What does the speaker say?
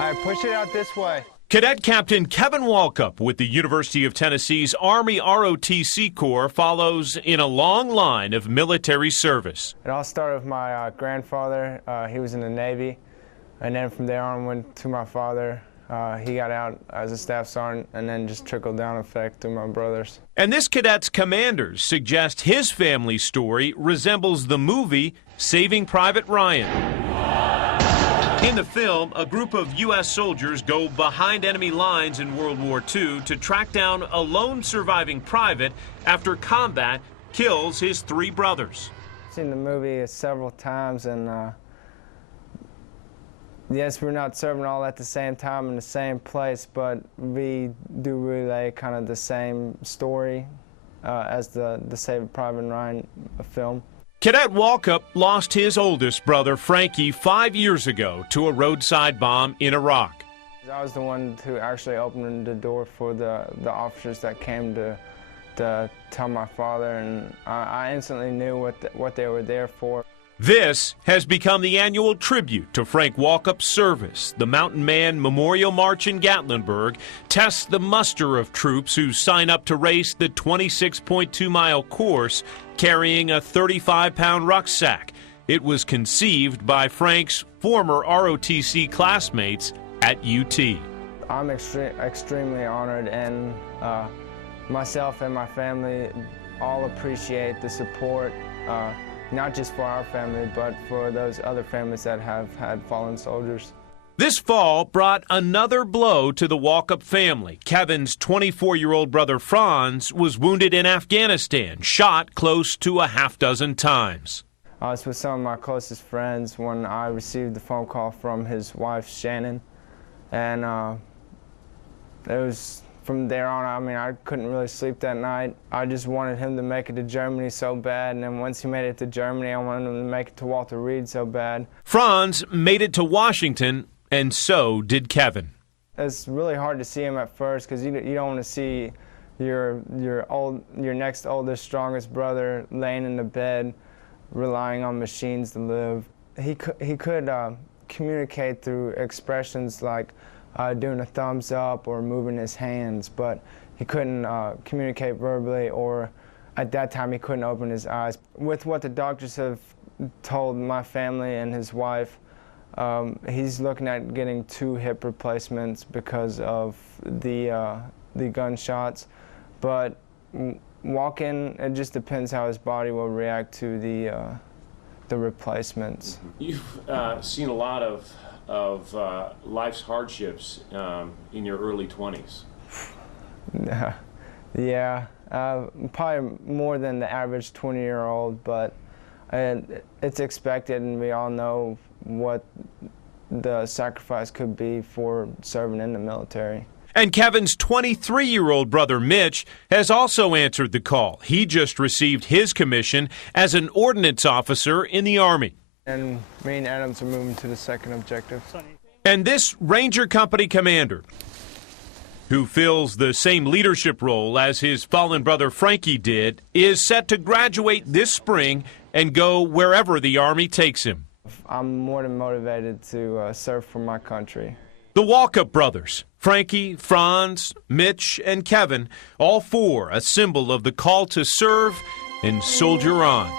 All right, push it out this way. Cadet Captain Kevin Walkup with the University of Tennessee's Army ROTC Corps follows in a long line of military service. It all started with my grandfather. He was in the Navy, and then from there on went to my father. He got out as a staff sergeant, and then just trickled down effect through my brothers. And this cadet's commanders suggest his family story resembles the movie Saving Private Ryan. In the film, a group of U.S. soldiers go behind enemy lines in World War II to track down a lone surviving private after combat kills his 3 brothers. I've seen the movie several times, and yes, we're not serving all at the same time in the same place, but we do relay kind of the same story as the Saving Private Ryan film. Cadet Walkup lost his oldest brother, Frankie, 5 years ago to a roadside bomb in Iraq. I was the one who actually opened the door for the officers that came to tell my father, and I instantly knew what they were there for. This has become the annual tribute to Frank Walkup's service. The Mountain Man Memorial March in Gatlinburg tests the muster of troops who sign up to race the 26.2-mile course carrying a 35-pound rucksack. It was conceived by Frank's former ROTC classmates at UT. I'm extremely honored, and myself and my family all appreciate the support. Not just for our family, but for those other families that have had fallen soldiers. This fall brought another blow to the Walkup family. Kevin's 24-year-old brother Franz was wounded in Afghanistan, shot close to a half-dozen times. I was with some of my closest friends when I received the phone call from his wife, Shannon, and it was from there on, I mean, I couldn't really sleep that night. I just wanted him to make it to Germany so bad, and then once he made it to Germany, I wanted him to make it to Walter Reed so bad. Franz made it to Washington, and so did Kevin. It's really hard to see him at first because you don't want to see your next oldest, strongest brother laying in the bed, relying on machines to live. He could communicate through expressions like doing a thumbs up or moving his hands, but he couldn't communicate verbally, or at that time he couldn't open his eyes. With what the doctors have told my family and his wife, he's looking at getting 2 hip replacements because of the gunshots, but walking, it just depends how his body will react to the replacements. You've seen a lot of life's hardships in your early 20s. Yeah, probably more than the average 20-year-old, but it's expected, and we all know what the sacrifice could be for serving in the military. And Kevin's 23-year-old brother Mitch has also answered the call. He just received his commission as an ordnance officer in the Army. And me and Adams are moving to the 2nd objective. And this Ranger Company commander, who fills the same leadership role as his fallen brother Frankie did, is set to graduate this spring and go wherever the Army takes him. I'm more than motivated to serve for my country. The Walkup brothers, Frankie, Franz, Mitch, and Kevin, all 4 a symbol of the call to serve and soldier on.